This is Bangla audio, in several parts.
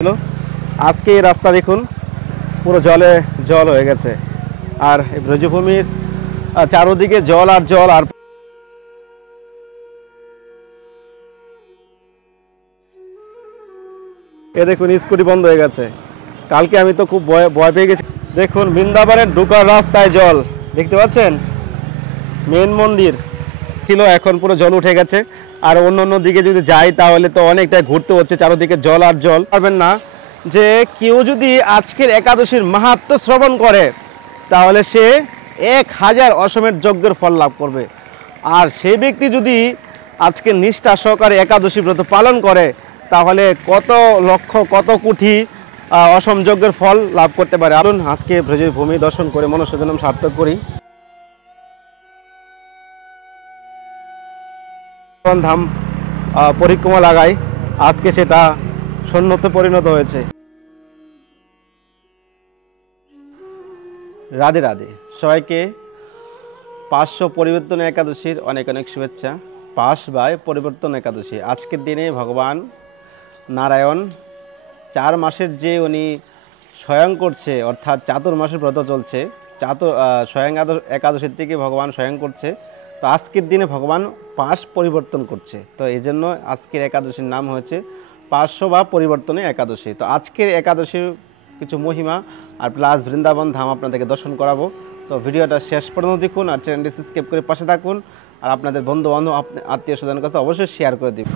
ছিল। আজকে এই রাস্তা দেখুন পুরো জলে জল হয়ে গেছে, আর এই ব্রজভূমির চারোদিকে জল আর জল। আর এ দেখুন স্কুটি বন্ধ হয়ে গেছে। কালকে আমি তো খুব ভয় পেয়ে গেছি। দেখুন বৃন্দাবনের ঢোকার রাস্তায় জল দেখতে পাচ্ছেন। মেন মন্দির ছিল, এখন পুরো জল উঠে গেছে। আর অন্য দিকে যদি যাই তাহলে তো অনেকটাই ঘুরতে হচ্ছে, চারোদিকে জল আর জল। পারবেন না যে কেউ যদি আজকের একাদশীর মাহাত্ম্য শ্রবণ করে তাহলে সে 1000 অশ্বমেধ যজ্ঞের ফল লাভ করবে। আর সেই ব্যক্তি যদি আজকে নিষ্ঠা সহকারে একাদশী ব্রত পালন করে তাহলে কত লক্ষ কত কোটি অসম যজ্ঞের ফল লাভ করতে পারে। আসুন আজকে ব্রজভূমি দর্শন করে মনঃসংযম সার্থক করি। ধাম পরিক্রমা লাগাই, আজকে সেটা শূন্যতে পরিণত হয়েছে। রাধে রাধে সবাইকে 500 পরিবর্তন একাদশীর অনেক অনেক শুভেচ্ছা। 5 বাই পরিবর্তন একাদশী আজকের দিনে ভগবান নারায়ণ 4 মাসের যে উনি স্বয়ং করছে, অর্থাৎ চাতুর্মাসের ব্রত চলছে, স্বয়ং একাদশীর থেকে ভগবান স্বয়ং করছে। তো আজকের দিনে ভগবান 5 পরিবর্তন করছে, তো এই জন্য আজকের একাদশীর নাম হয়েছে 500 বা পরিবর্তনে একাদশী। তো আজকের একাদশীর কিছু মহিমা আর প্লাস বৃন্দাবন ধাম আপনাদেরকে দর্শন করাবো। তো ভিডিওটা শেষ পর্যন্ত দেখুন আর চ্যানেলটি সাবস্ক্রাইব করে পাশে থাকুন, আর আপনাদের বন্ধু বান্ধব আত্মীয় স্বজনের কাছে অবশ্যই শেয়ার করে দিন।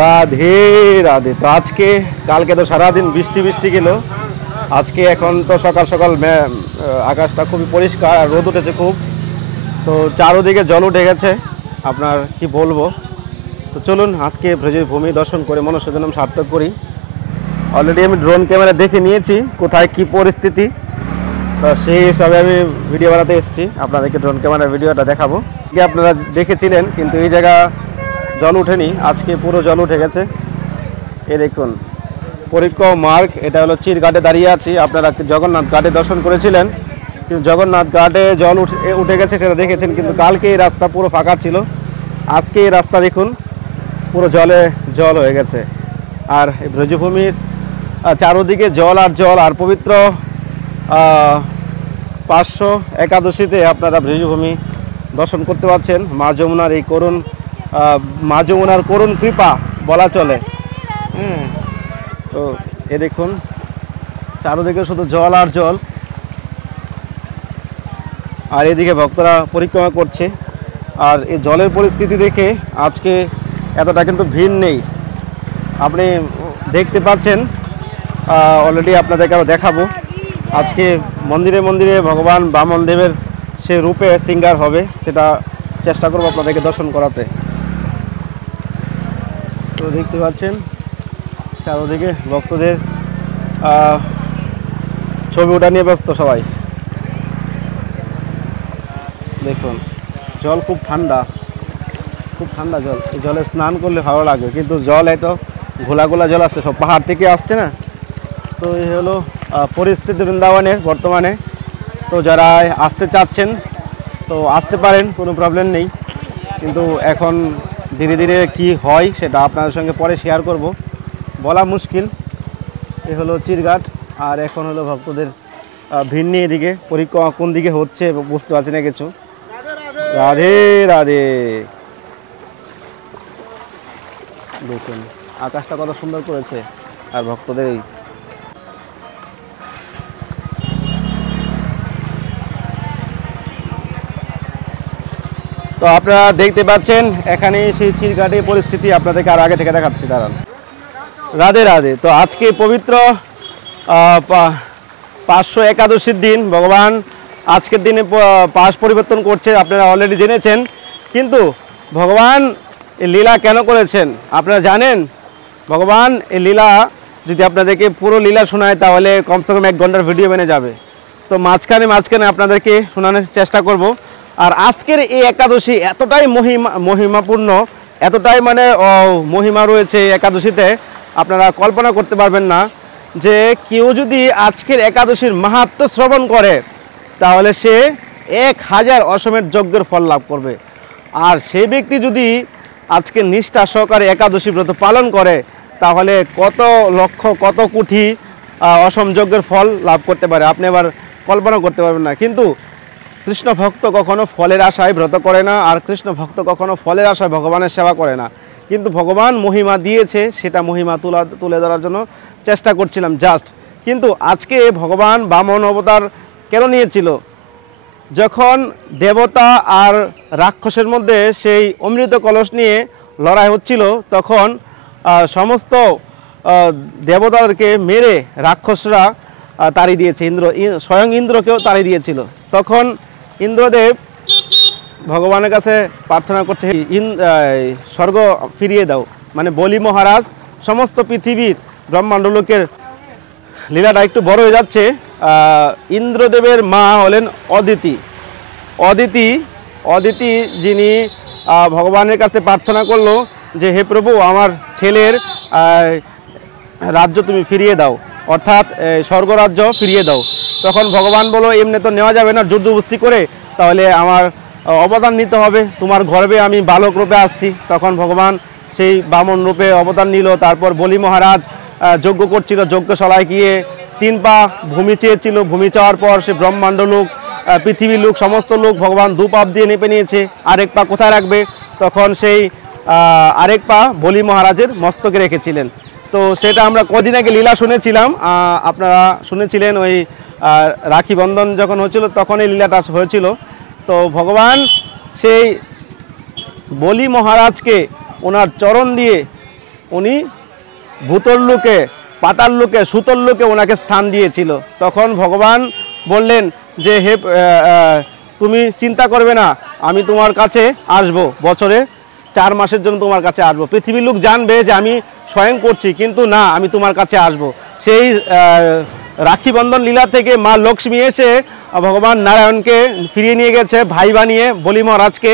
রাধে রাধে। তো আজকে কালকে তো সারাদিন বৃষ্টি গেল, আজকে এখন তো সকাল সকাল আকাশটা খুবই পরিষ্কার আর রোদ উঠেছে খুব। তো চারোদিকে জল উঠে গেছে, আপনার কি বলবো। তো চলুন আজকে ব্রজভূমি দর্শন করে মনঃসংযম সার্থক করি। অলরেডি আমি ড্রোন ক্যামেরা দেখে নিয়েছি কোথায় কি পরিস্থিতি, তো সেই হিসাবে আমি ভিডিও বানাতে এসেছি, আপনাদেরকে ড্রোন ক্যামেরার ভিডিওটা দেখাবো। আপনারা দেখেছিলেন কিন্তু এই জায়গা জল উঠেনি, আজকে পুরো জল উঠে গেছে। এই দেখুন পরিক্রমা মার্গ, এটা হলো চির ঘাটে দাঁড়িয়ে আছি। আপনারা জগন্নাথ ঘাটে দর্শন করেছিলেন, কিন্তু জগন্নাথ ঘাটে জল উঠে গেছে সেটা দেখেছেন, কিন্তু কালকে এই রাস্তা পুরো ফাঁকা ছিল। আজকে এই রাস্তা দেখুন পুরো জলে জল হয়ে গেছে, আর এই ব্রজভূমির চারোদিকে জল আর জল। আর পবিত্র 500 একাদশীতে আপনারা ব্রজভূমি দর্শন করতে পারছেন। মা যমুনার করুণ কৃপা বলা চলে। তো এ দেখুন চারোদিকে শুধু জল আর জল, আর এদিকে ভক্তরা পরিক্রমা করছে। আর এই জলের পরিস্থিতি দেখে আজকে এতটা কিন্তু ভিড় নেই, আপনি দেখতে পাচ্ছেন। অলরেডি আপনাদেরকে আরও দেখাবো। আজকে মন্দিরে মন্দিরে ভগবান বামনদেবের সে রূপে সিঙ্গার হবে, সেটা চেষ্টা করবো আপনাদেরকে দর্শন করাতে। তো দেখতে পাচ্ছেন চারোদিকে ভক্তদের ছবি ওঠা নিয়ে ব্যস্ত সবাই। দেখুন জল খুব ঠান্ডা জল। এই জলে স্নান করলে ভালো লাগে, কিন্তু জল এত ঘোলা জল আসছে, সব পাহাড় থেকে আসছে না। তো এই হলো পরিস্থিতি বৃন্দাবনের বর্তমানে। তো যারা আসতে চাচ্ছেন তো আসতে পারেন, কোনো প্রবলেম নেই, কিন্তু এখন ধীরে ধীরে কি হয় সেটা আপনাদের সঙ্গে পরে শেয়ার করব, বলা মুশকিল। এ হলো চিরঘাট, আর এখন হলো ভক্তদের ভিড় নিয়ে এদিকে পরিক্রমা কোন দিকে হচ্ছে বুঝতে পারছি না কিছু। রাধে রাধে। দেখুন আকাশটা কত সুন্দর করেছে, আর ভক্তদের এই তো আপনারা দেখতে পাচ্ছেন এখানে সেই চিরঘাটের পরিস্থিতি আপনাদেরকে আর আগে থেকে দেখাচ্ছি, দাঁড়ান। রাধে রাধে। তো আজকে পবিত্র 500 একাদশীর দিন ভগবান আজকের দিনে 5 পরিবর্তন করছে, আপনারা অলরেডি জেনেছেন। কিন্তু ভগবান এই লীলা কেন করেছেন আপনারা জানেন? ভগবান এই লীলা যদি আপনাদেরকে পুরো লীলা শোনায় তাহলে কমসে কম 1 ঘন্টার ভিডিও বেনে যাবে। তো মাঝখানে আপনাদেরকে শোনানোর চেষ্টা করব। আর আজকের এই একাদশী এতটাই মহিমাপূর্ণ, এতটাই মানে মহিমা রয়েছে একাদশীতে, আপনারা কল্পনা করতে পারবেন না। যে কেউ যদি আজকের একাদশীর মাহাত্ম্য শ্রবণ করে তাহলে সে 1000 অশ্বমেধ যজ্ঞের ফল লাভ করবে। আর সেই ব্যক্তি যদি আজকে নিষ্ঠা সহকারে একাদশী ব্রত পালন করে তাহলে কত লক্ষ কত কোটি অসম যজ্ঞের ফল লাভ করতে পারে, আপনি এবার কল্পনা করতে পারবেন না। কিন্তু কৃষ্ণ ভক্ত কখনো ফলের আশায় ব্রত করে না, আর কৃষ্ণ ভক্ত কখনো ফলের আশায় ভগবানের সেবা করে না। কিন্তু ভগবান মহিমা দিয়েছে, সেটা মহিমা তুলে ধরার জন্য চেষ্টা করছিলাম জাস্ট। কিন্তু আজকে ভগবান বামন অবতার কেন নিয়েছিল? যখন দেবতা আর রাক্ষসের মধ্যে সেই অমৃত কলস নিয়ে লড়াই হচ্ছিল, তখন সমস্ত দেবতাদেরকে মেরে রাক্ষসরা তাড়িয়ে দিয়েছে। স্বয়ং ইন্দ্রকেও তাড়িয়ে দিয়েছিল। তখন ইন্দ্রদেব ভগবানের কাছে প্রার্থনা করছে, স্বর্গ ফিরিয়ে দাও। মানে বলি মহারাজ সমস্ত পৃথিবীর ব্রহ্মাণ্ড লোকের লীলাটা একটু বড় হয়ে যাচ্ছে। ইন্দ্রদেবের মা হলেন অদিতি। অদিতি যিনি ভগবানের কাছে প্রার্থনা করলো যে হে প্রভু, আমার ছেলের রাজ্য তুমি ফিরিয়ে দাও, অর্থাৎ স্বর্গরাজ্য ফিরিয়ে দাও। তখন ভগবান বলল, এমনি তো নেওয়া যাবে না, যুদ্ধবস্তি করে, তাহলে আমার অবদান নিতে হবে, তোমার গর্বে আমি বালক রূপে আসছি। তখন ভগবান সেই বামন রূপে অবদান নিল। তারপর বলি মহারাজ যজ্ঞ করছিল, যজ্ঞশালায় গিয়ে 3 পা ভূমি চেয়েছিল। ভূমি চাওয়ার পর সে ব্রহ্মাণ্ড লোক, পৃথিবীর লোক, সমস্ত লোক ভগবান 2 পাপ দিয়ে নেপে নিয়েছে। আরেক পা কোথায় রাখবে? তখন সেই আরেক পা বলি মহারাজের মস্তকে রেখেছিলেন। তো সেটা আমরা কদিন আগে লীলা শুনেছিলাম, আপনারা শুনেছিলেন। ওই রাখি বন্ধন যখন হয়েছিল তখন এই লীলাটা হয়েছিল। তো ভগবান সেই বলি মহারাজকে ওনার চরণ দিয়ে উনি ভূতল লোকে, পাতাল লোকে, সুতল লোকে ওনাকে স্থান দিয়েছিল। তখন ভগবান বললেন যে হে তুমি চিন্তা করবে না, আমি তোমার কাছে আসব, বছরে 4 মাসের জন্য তোমার কাছে আসবো। পৃথিবীর লোক জানবে যে আমি স্বয়ং করছি, কিন্তু না, আমি তোমার কাছে আসব। সেই রাখি বন্ধন লীলা থেকে মা লক্ষ্মী এসে ভগবান নারায়ণকে ফিরিয়ে নিয়ে গেছে ভাই বানিয়ে বলি মহারাজকে।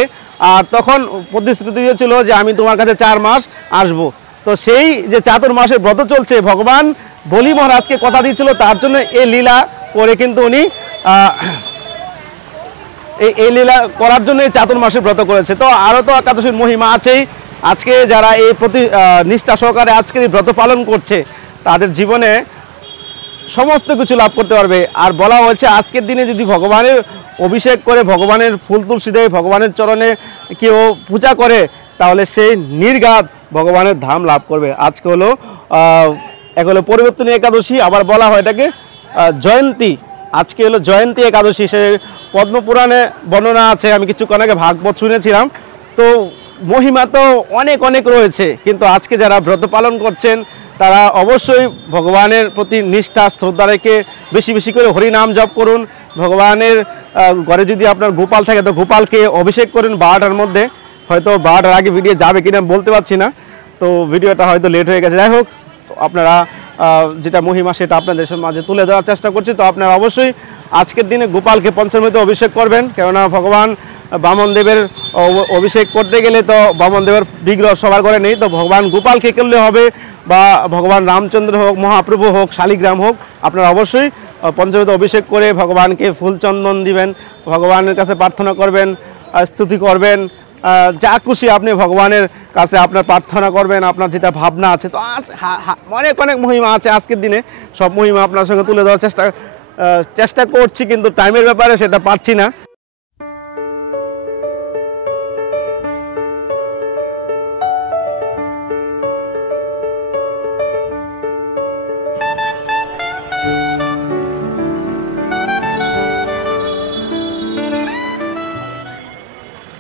আর তখন প্রতিশ্রুতি দিয়েছিল যে আমি তোমার কাছে 4 মাস আসব। তো সেই যে চাতুর্মাসের ব্রত চলছে, ভগবান বলি মহারাজকে কথা দিয়েছিল, তার জন্য এই লীলা করে কিন্তু উনি এই লীলা করার জন্য এই চাতুর্মাসের ব্রত করেছে। তো আরও তো একাদশীর মহিমা আছেই। আজকে যারা এই প্রতি নিষ্ঠা সহকারে আজকের এই ব্রত পালন করছে, তাদের জীবনে সমস্ত কিছু লাভ করতে পারবে। আর বলা হয়েছে আজকের দিনে যদি ভগবানের অভিষেক করে, ভগবানের ফুল তুলসী দেয়, ভগবানের চরণে কেউ পূজা করে, তাহলে সেই নির্ঘাত ভগবানের ধাম লাভ করবে। আজকে হলো এক হলো পরিবর্তনী একাদশী, আবার বলা হয় এটাকে জয়ন্তী। আজকে হলো জয়ন্তী একাদশী। সে পদ্মপুরাণে বর্ণনা আছে, আমি কিছুক্ষণ আগে ভাগবত শুনেছিলাম। তো মহিমা তো অনেক অনেক রয়েছে, কিন্তু আজকে যারা ব্রত পালন করছেন তারা অবশ্যই ভগবানের প্রতি নিষ্ঠা শ্রদ্ধা রেখে বেশি বেশি করে হরিনাম জপ করুন। ভগবানের ঘরে যদি আপনার গোপাল থাকে তো গোপালকে অভিষেক করুন 12টার মধ্যে। হয়তো 12টার আগে ভিডিও যাবে কিনা বলতে পারছি না, তো ভিডিওটা হয়তো লেট হয়ে গেছে। যাই হোক, আপনারা যেটা মহিমা সেটা আপনাদের মাঝে তুলে দেওয়ার চেষ্টা করছি। তো আপনারা অবশ্যই আজকের দিনে গোপালকে পঞ্চমীতে অভিষেক করবেন, কেননা ভগবান বামন দেবের অভিষেক করতে গেলে তো বামন দেবের বিগ্রহ সবার ঘরে নেই, তো ভগবান গোপালকে করলে হবে, বা ভগবান রামচন্দ্র হোক, মহাপ্রভু হোক, শালিগ্রাম হোক, আপনারা অবশ্যই পঞ্চমীতে অভিষেক করে ভগবানকে ফুল চন্দন দিবেন, ভগবানের কাছে প্রার্থনা করবেন, স্তুতি করবেন, যা খুশি আপনি ভগবানের কাছে আপনার প্রার্থনা করবেন, আপনার যেটা ভাবনা আছে। তো অনেক অনেক মহিমা আছে আজকের দিনে, সব মহিমা আপনার সঙ্গে তুলে দেওয়ার চেষ্টা করছি, কিন্তু টাইমের ব্যাপারে সেটা পারছি না।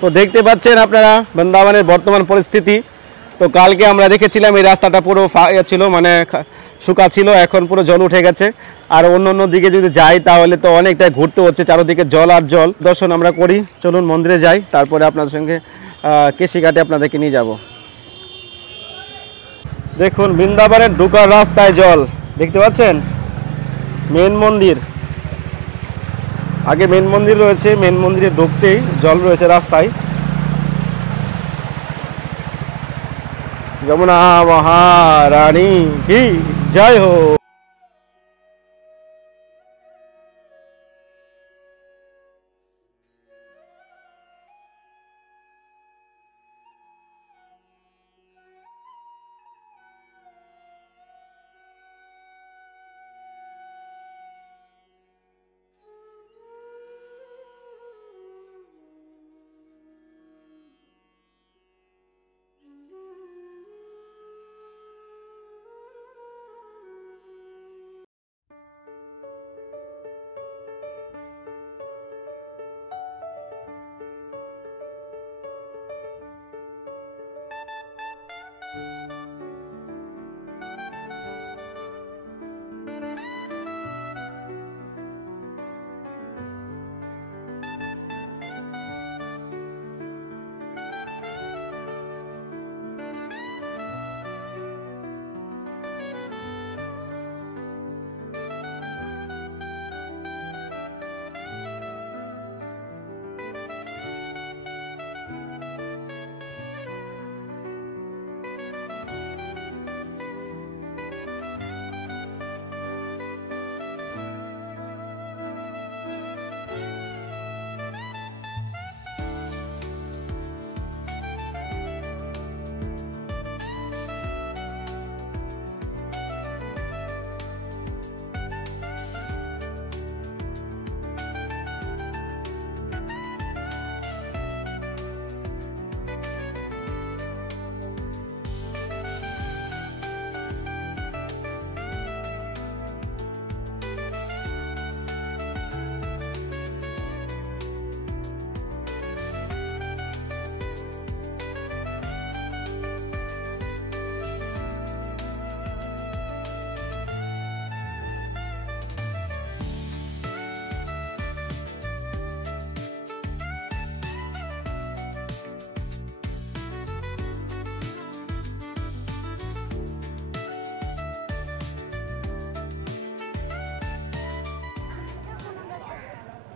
তো দেখতে পাচ্ছেন আপনারা বৃন্দাবনের বর্তমান পরিস্থিতি। তো কালকে আমরা দেখেছিলাম এই রাস্তাটা পুরো ছিল, মানে শুকা ছিল, এখন পুরো জল উঠে গেছে। আর অন্য দিকে যদি যাই তাহলে তো অনেকটাই ঘুরতে হচ্ছে, চারদিকে জল আর জল। দর্শন আমরা করি, চলুন মন্দিরে যাই, তারপরে আপনাদের সঙ্গে কেশিঘাটে আপনাদেরকে নিয়ে যাব। দেখুন বৃন্দাবনের ঢোকার রাস্তায় জল দেখতে পাচ্ছেন। মেন মন্দির, আগে মেন মন্দির রয়েছে, মেন মন্দিরে ঢুকতেই জল রয়েছে রাস্তায়। যমুনা মহারানী কি জয় হো।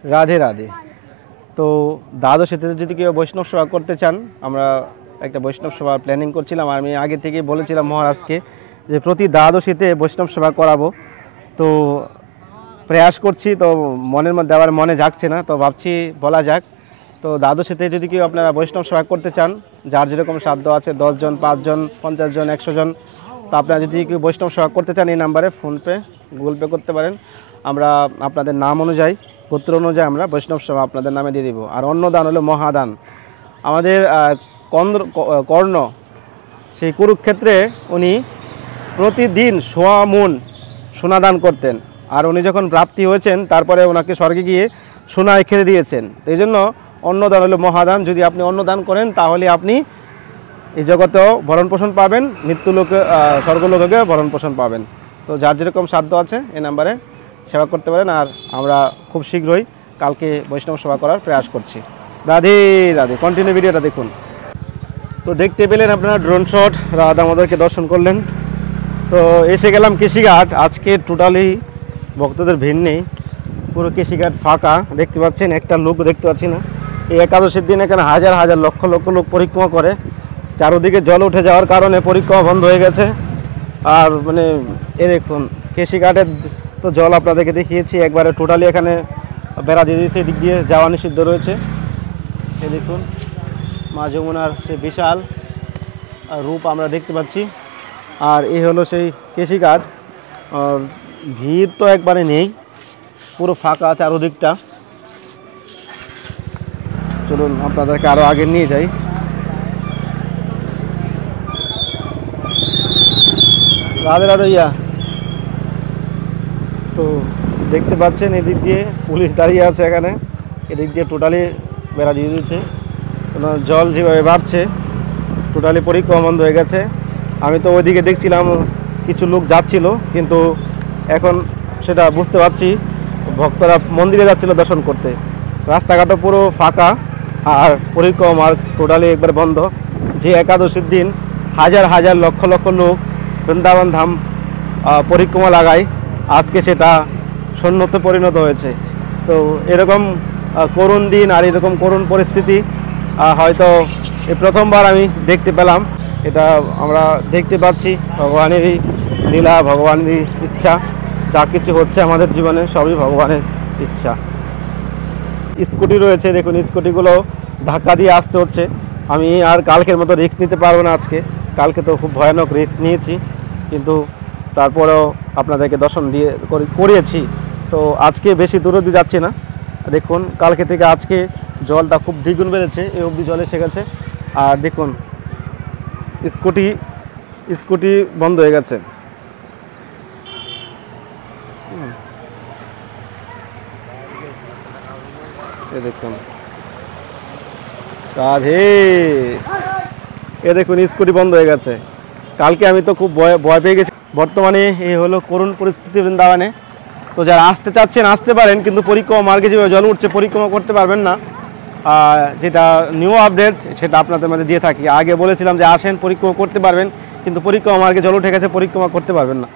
রাধে রাধে। তো দ্বাদশীতে যদি কেউ বৈষ্ণব সেবা করতে চান, আমরা একটা বৈষ্ণব সেবার প্ল্যানিং করছিলাম। আমি আগে থেকেই বলেছিলাম মহারাজকে যে প্রতি দ্বাদশীতে বৈষ্ণব সেবা করাবো। তো প্রয়াস করছি, তো মনের মধ্যে আবার মনে যাচ্ছে না, তো ভাবছি বলা যাক। তো দ্বাদশীতে যদি কেউ আপনারা বৈষ্ণব সেবা করতে চান, যার যেরকম সাধ্য আছে, 10 জন, 5 জন, 50 জন, 100 জন, তো আপনারা যদি কেউ বৈষ্ণব সেবা করতে চান এই নাম্বারে ফোনপে, গুগল পে করতে পারেন। আমরা আপনাদের নাম অনুযায়ী, গোত্র অনুযায়ী আমরা বৈষ্ণব সেবা আপনাদের নামে দিয়ে দিব। আর অন্নদান হলো মহাদান। আমাদের কর্ণ সেই কুরুক্ষেত্রে উনি প্রতিদিন সোয়া মন সোনাদান করতেন। আর উনি যখন প্রাপ্তি হয়েছেন তারপরে ওনাকে স্বর্গে গিয়ে সোনায় খেতে দিয়েছেন। তো এই জন্য অন্নদান হলো মহাদান। যদি আপনি অন্নদান করেন তাহলে আপনি এই জগতেও ভরণ পোষণ পাবেন, মৃত্যুলোকে স্বর্গলোকে ভরণ পোষণ পাবেন। তো যার যেরকম সাধ্য আছে এই নাম্বারে সেবা করতে পারেন। আর আমরা খুব শীঘ্রই কালকে বৈষ্ণব সেবা করার প্রয়াস করছি। রাধে রাধে। কন্টিনিউ ভিডিওটা দেখুন। তো দেখতে পেলেন আপনারা ড্রোন শট, রাধা আমাদেরকে দর্শন করলেন। তো এসে গেলাম কেশিঘাট। আজকে টোটালি ভক্তদের ভিড় নেই, পুরো কেশিঘাট ফাঁকা। দেখতে পাচ্ছেন একটা লোক দেখতে পাচ্ছি না। এই একাদশীর দিন এখানে হাজার হাজার লক্ষ লক্ষ লোক পরিক্রমা করে। চারদিকে জল উঠে যাওয়ার কারণে পরিক্রমা বন্ধ হয়ে গেছে। আর মানে এ দেখুন কেশিঘাটের তো জল আপনাদেরকে দেখিয়েছি একবারে টোটালি এখানে বেড়া দিয়ে দিয়েছে, এদিক দিয়ে যাওয়া নিষিদ্ধ রয়েছে। এ দেখুন মা যমুনার সে বিশাল রূপ আমরা দেখতে পাচ্ছি। আর এই হলো সেই কেশিঘাট। আর ভিড় তো একবারে নেই, পুরো ফাঁকা চারদিকটা। চলুন আপনাদেরকে আরও আগে নিয়ে যাই। রাধে রাধে ইয়া। তো দেখতে পাচ্ছেন এদিক দিয়ে পুলিশ দাঁড়িয়ে আছে এখানে, এদিক দিয়ে টোটালি বেড়া দিয়ে দিয়েছে। জল যেভাবে বাড়ছে টোটালি পরিক্রমা বন্ধ হয়ে গেছে। আমি তো ওইদিকে দেখছিলাম কিছু লোক যাচ্ছিল, কিন্তু এখন সেটা বুঝতে পারছি ভক্তরা মন্দিরে যাচ্ছিল দর্শন করতে। রাস্তাঘাটও পুরো ফাঁকা আর পরিক্রমা টোটালি একবার বন্ধ। যে একাদশীর দিন হাজার হাজার লক্ষ লক্ষ লোক বৃন্দাবন ধাম পরিক্রমা লাগায়, আজকে সেটা শূন্যতে পরিণত হয়েছে। তো এরকম করুণ দিন আর এরকম করুণ পরিস্থিতি হয়তো এই প্রথমবার আমি দেখতে পেলাম। এটা আমরা দেখতে পাচ্ছি ভগবানেরই লীলা, ভগবানেরই ইচ্ছা। যা কিছু হচ্ছে আমাদের জীবনে সবই ভগবানের ইচ্ছা। স্কুটি রয়েছে, দেখুন স্কুটিগুলো ধাক্কা দিয়ে আসতে হচ্ছে। আমি আর কালকের মতো রিস্ক নিতে পারবো না আজকে। কালকে তো খুব ভয়ানক রিস্ক নিয়েছি, কিন্তু তারপরেও আপনাদেরকে দর্শন দিয়ে করিয়েছি। তো আজকে বেশি দূর অবধি যাচ্ছি না। দেখুন কালকে থেকে আজকে জলটা খুব দ্বিগুণ বেড়েছে, এই অবধি জল এসে গেছে। আর দেখুন স্কুটি বন্ধ হয়ে গেছে। দেখুন রাধে, এ দেখুন স্কুটি বন্ধ হয়ে গেছে। কালকে আমি তো খুব ভয় পেয়ে গেছি। বর্তমানে এই হলো করুণ পরিস্থিতি বৃন্দাবনে। তো যারা আসতে চাচ্ছেন আসতে পারেন, কিন্তু পরিক্রমা মার্গে যেভাবে জল উঠছে পরিক্রমা করতে পারবেন না। যেটা নিউ আপডেট সেটা আপনাদের মধ্যে দিয়ে থাকি। আগে বলেছিলাম যে আসেন পরিক্রমা করতে পারবেন, কিন্তু পরিক্রমা মার্গে জল উঠে গেছে, পরিক্রমা করতে পারবেন না।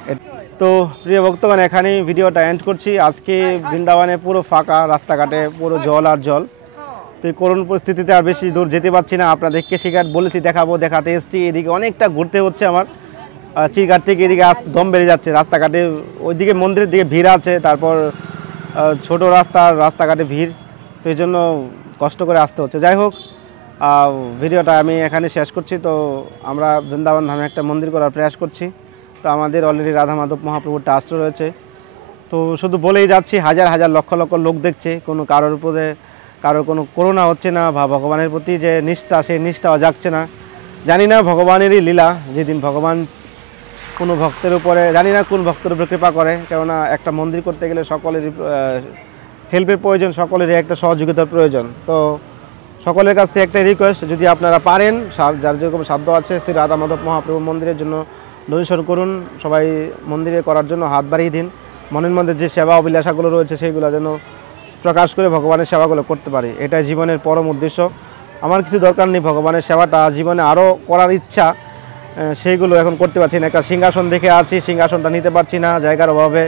তো প্রিয় ভক্তগণ, এখানেই ভিডিওটা এন্ড করছি। আজকে বৃন্দাবনে পুরো ফাঁকা, রাস্তাঘাটে পুরো জল আর জল। তো এই করুণ পরিস্থিতিতে আর বেশি দূর যেতে পারছি না। আপনাদের কেশিঘাট বলেছি দেখাতে এসেছি। এদিকে অনেকটা ঘুরতে হচ্ছে আমার। চিরঘাট থেকে এদিকে দম বেড়ে যাচ্ছে। রাস্তাঘাটে ওইদিকে মন্দিরের দিকে ভিড় আছে, তারপর ছোট রাস্তাঘাটে ভিড়, তো এই জন্য কষ্ট করে আসতে হচ্ছে। যাই হোক, ভিডিওটা আমি এখানে শেষ করছি। তো আমরা বৃন্দাবন ধামে একটা মন্দির করার প্রয়াস করছি। তো আমাদের অলরেডি রাধা মাধব মহাপ্রভুর ট্রাস্ট রয়েছে। তো শুধু বলেই যাচ্ছি, হাজার হাজার লক্ষ লক্ষ লোক দেখছে, কারোর কোনো করুণা হচ্ছে না, বা ভগবানের প্রতি যে নিষ্ঠা সেই নিষ্ঠাও জাগছে না। জানি না ভগবানেরই লীলা, যেদিন ভগবান কোনো ভক্তের উপরে, জানি না কোন ভক্তের উপরে কৃপা করে। কেননা একটা মন্দির করতে গেলে সকলেরই হেল্পের প্রয়োজন, সকলেরই একটা সহযোগিতার প্রয়োজন। তো সকলের কাছে একটা রিকোয়েস্ট, যদি আপনারা পারেন, যার যেরকম সাধ্য আছে, শ্রী রাধা মাধব মহাপ্রভু মন্দিরের জন্য ডোনেশন করুন। সবাই মন্দিরে করার জন্য হাত বাড়িয়ে দিন। মনের মধ্যে যে সেবা অভিলাষাগুলো রয়েছে সেইগুলো যেন প্রকাশ করে ভগবানের সেবাগুলো করতে পারি, এটাই জীবনের পরম উদ্দেশ্য। আমার কিছু দরকার নেই, ভগবানের সেবাটা জীবনে আরও করার ইচ্ছা, সেইগুলো এখন করতে পারছি না। একটা সিংহাসন দেখে আছি, সিংহাসনটা নিতে পারছি না জায়গার অভাবে।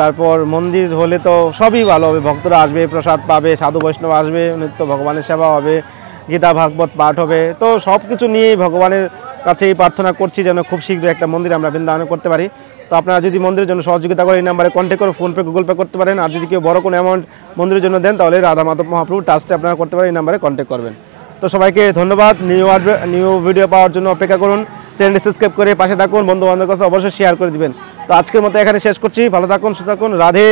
তারপর মন্দির হলে তো সবই ভালো হবে, ভক্তরা আসবে, প্রসাদ পাবে, সাধু বৈষ্ণব আসবে, নিত্য ভগবানের সেবা হবে, গীতা ভাগবত পাঠ হবে। তো সব কিছু নিয়েই ভগবানের কাছেই প্রার্থনা করছি যেন খুব শীঘ্রই একটা মন্দির আমরা বৃন্দাবনে করতে পারি। তো আপনারা যদি মন্দিরের জন্য সহযোগিতা করে এই নাম্বারে কন্ট্যাক্ট করে ফোনপে গুগল পে করতে পারেন। আর যদি কেউ বড় কোনো অ্যামাউন্ট মন্দিরের জন্য দেন তাহলে রাধা মাধব মহাপ্রভু ট্রাস্টে আপনারা করতে পারেন, এই নাম্বারে কন্ট্যাক্ট করবেন। তো সবাইকে ধন্যবাদ। নিউ ভিডিও পাওয়ার জন্য অপেক্ষা করুন, চ্যানেলটি সাবস্ক্রাইব করে পাশে থাকুন, বন্ধু বান্ধবের কাছে অবশ্যই শেয়ার করে দিবেন। তো আজকের মতো এখানে শেষ করছি, ভালো থাকুন, সুস্থ থাকুন, রাধে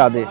রাধে।